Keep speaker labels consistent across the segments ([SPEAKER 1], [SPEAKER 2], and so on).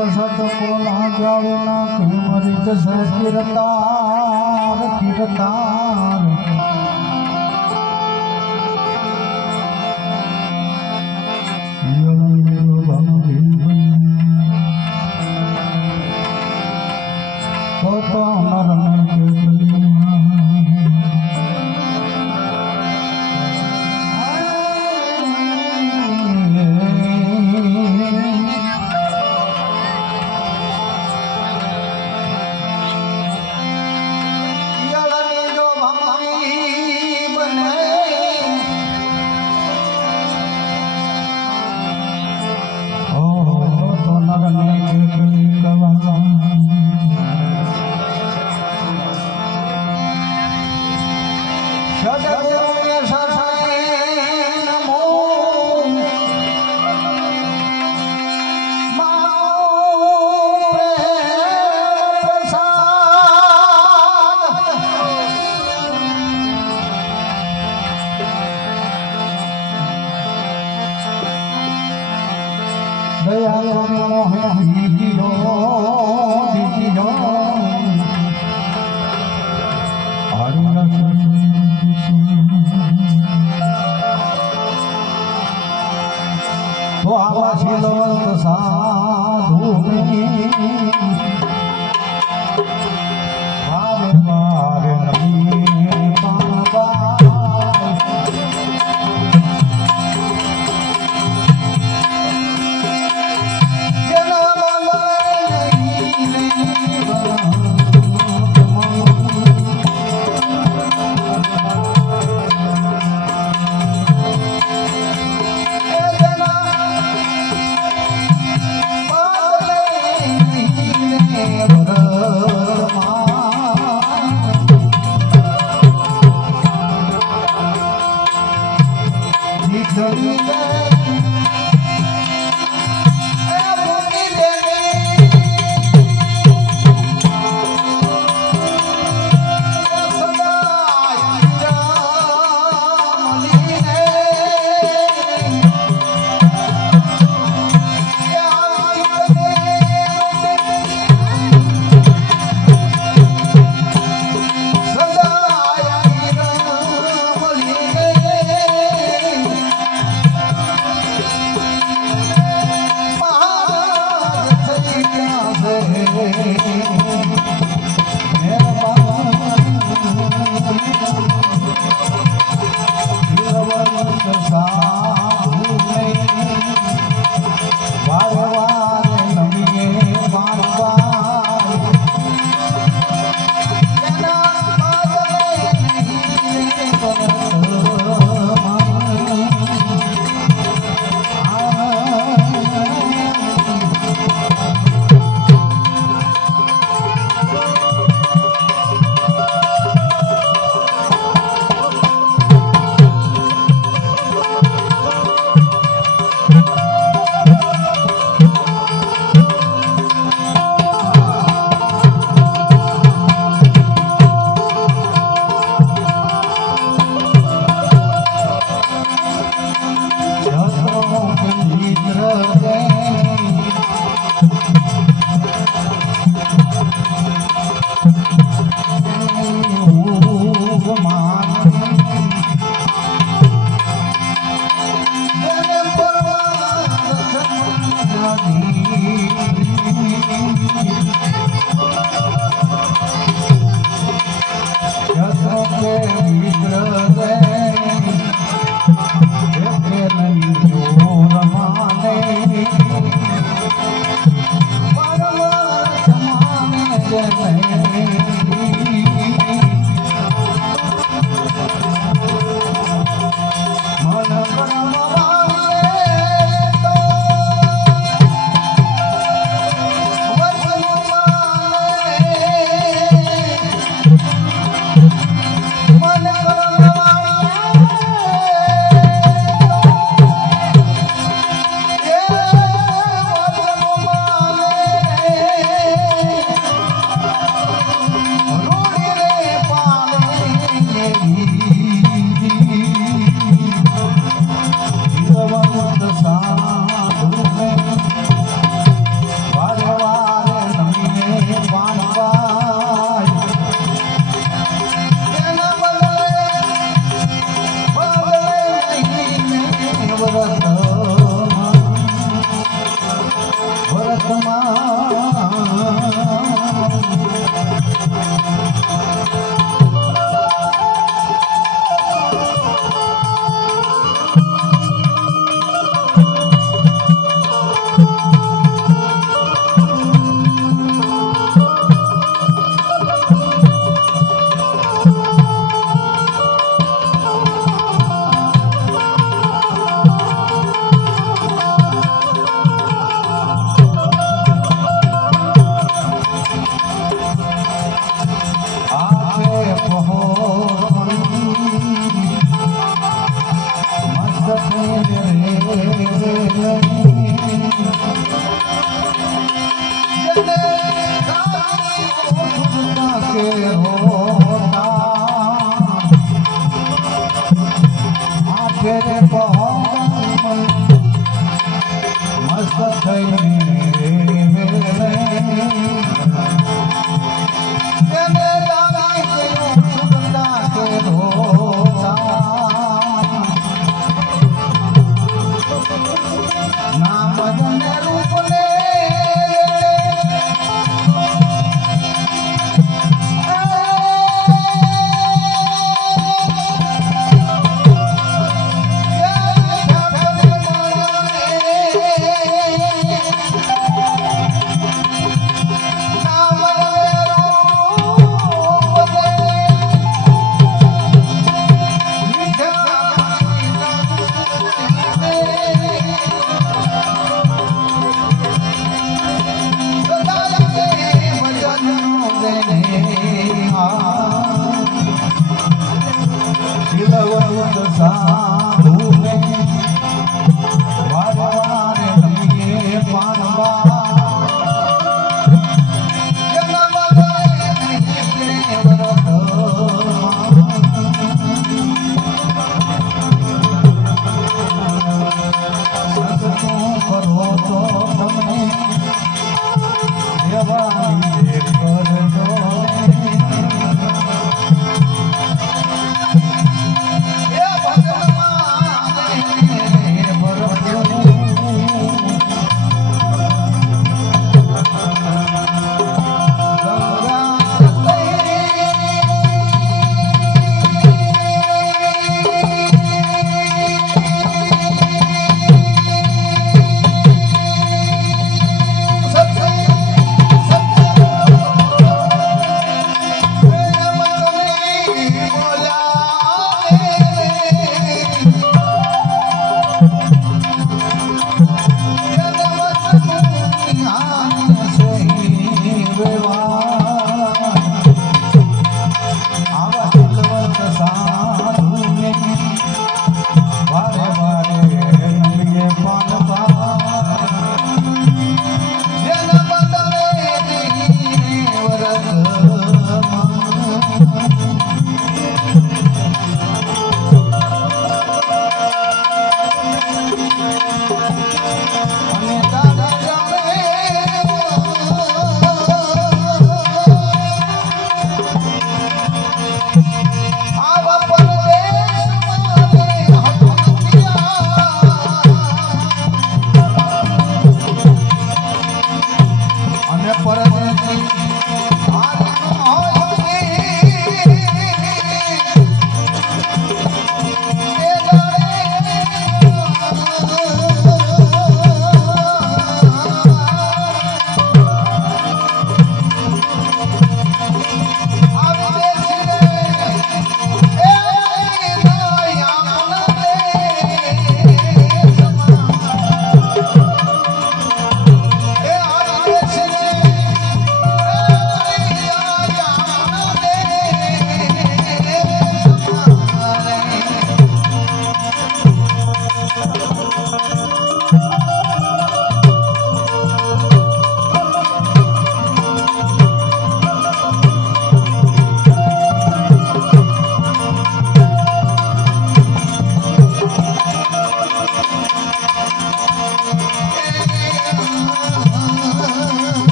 [SPEAKER 1] લાગ્યા વિના કિમરિત સકિરતાર કિરતાર યળંગેલો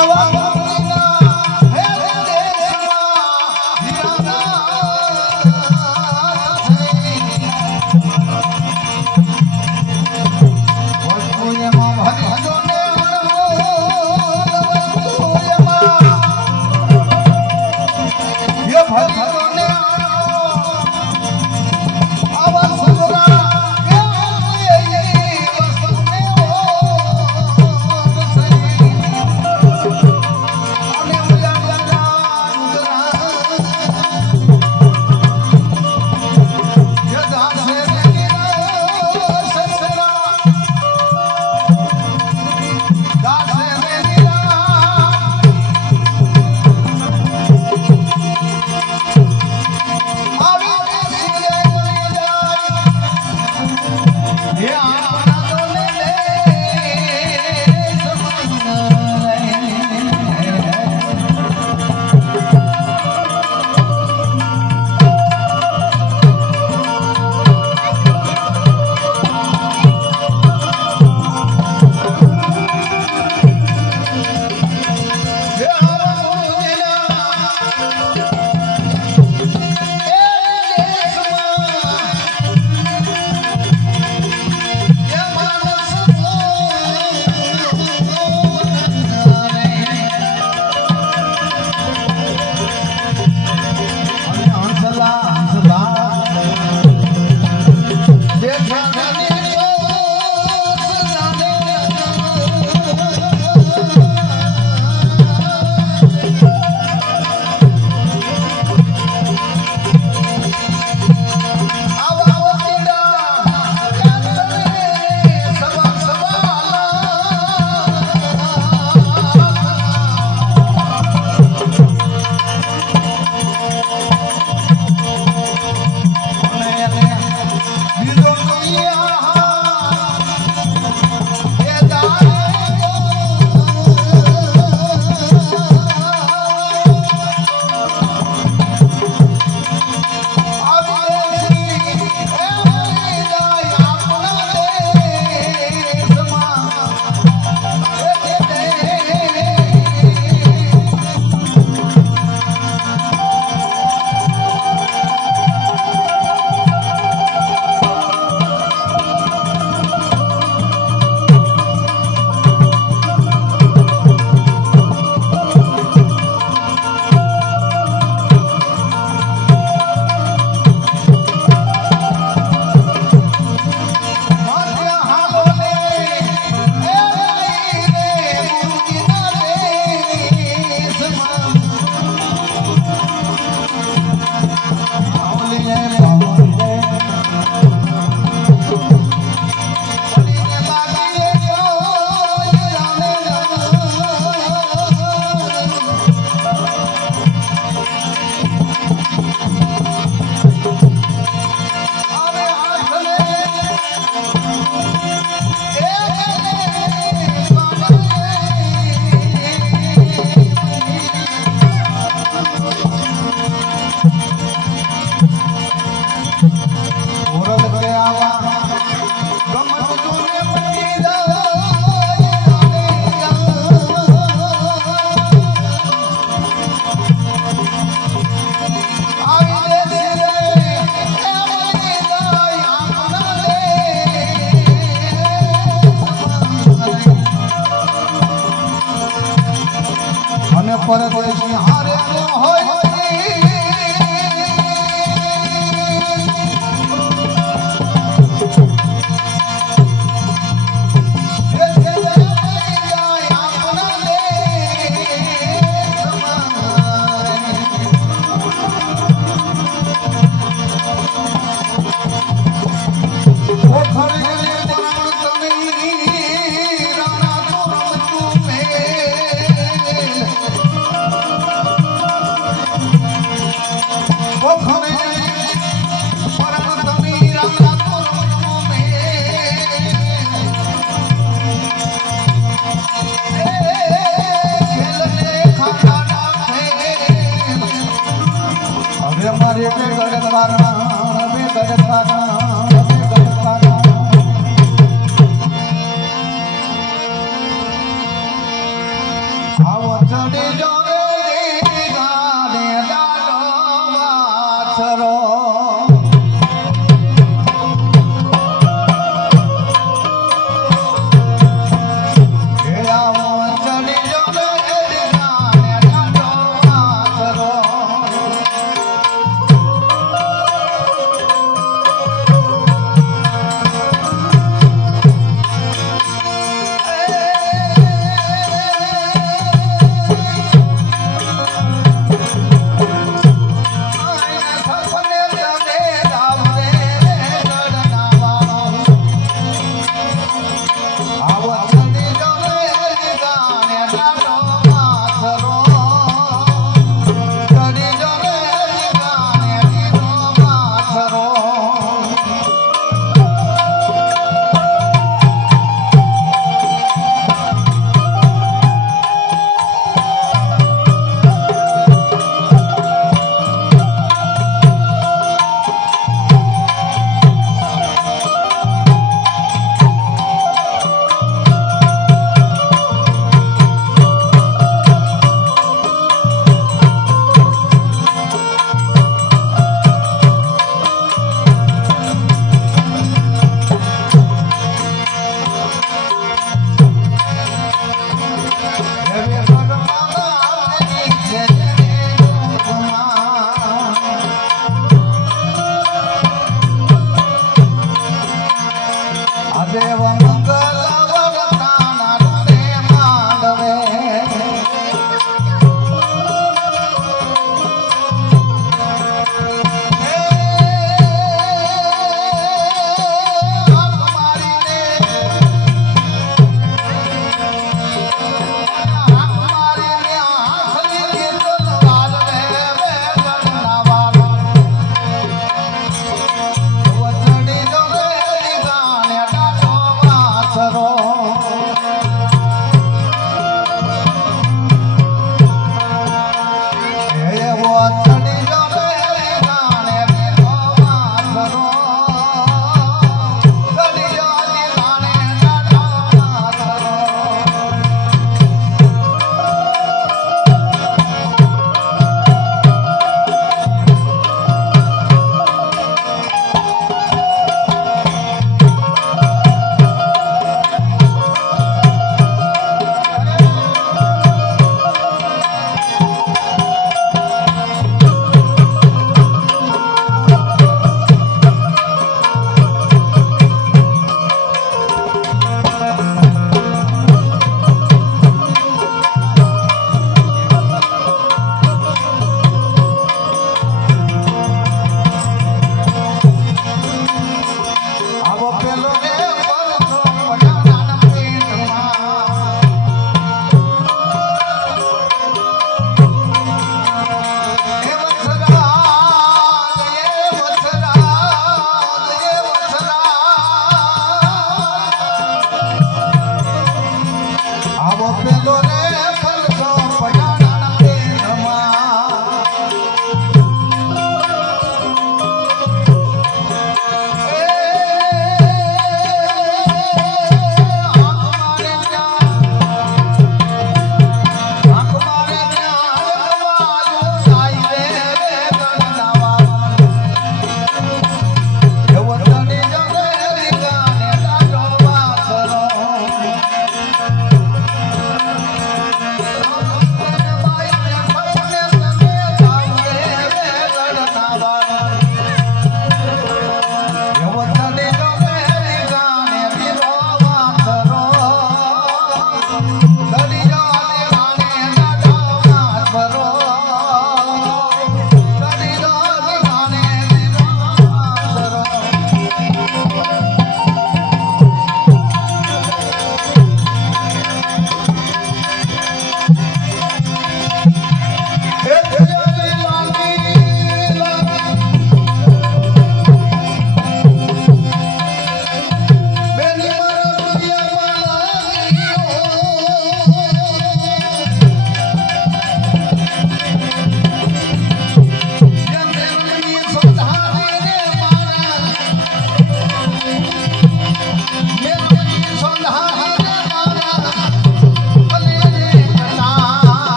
[SPEAKER 1] Oh.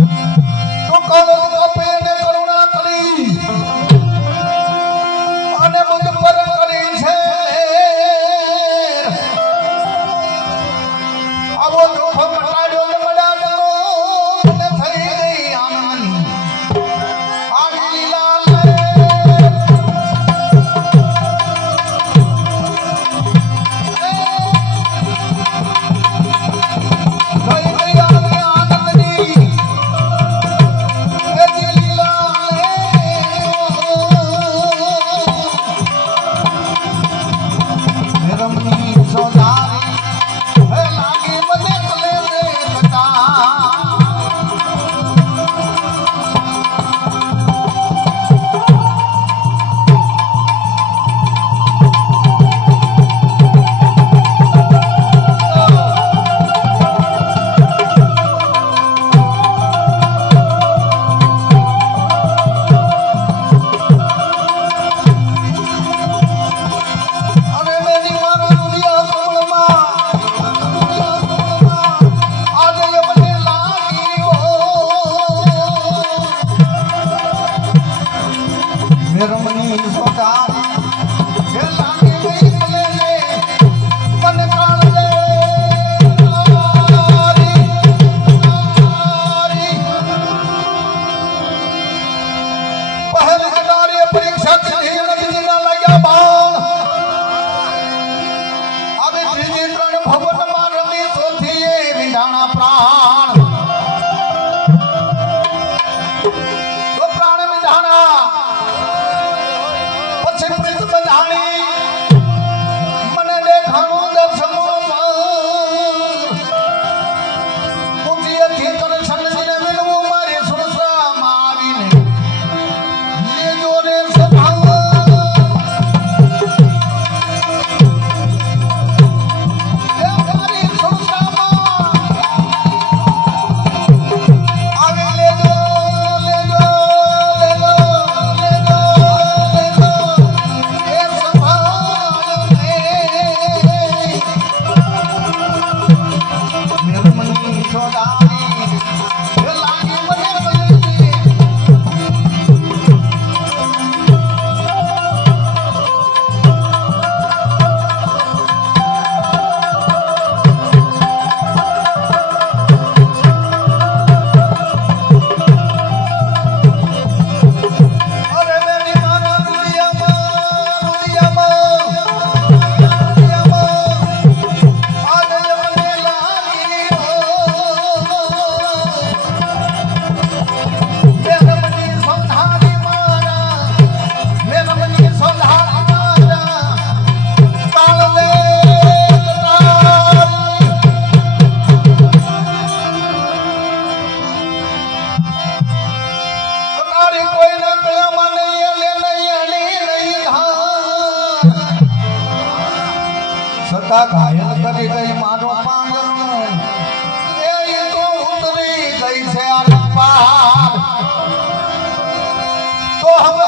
[SPEAKER 1] Mm-hmm. ત્રણ ભવનમાં રમી ચોથી વિધાણા પ્રાણ. કરતા ઘાયલ કરી ગઈ મારો પાણું એ તો ઉતરી ગઈ છે આ પાર તો હવે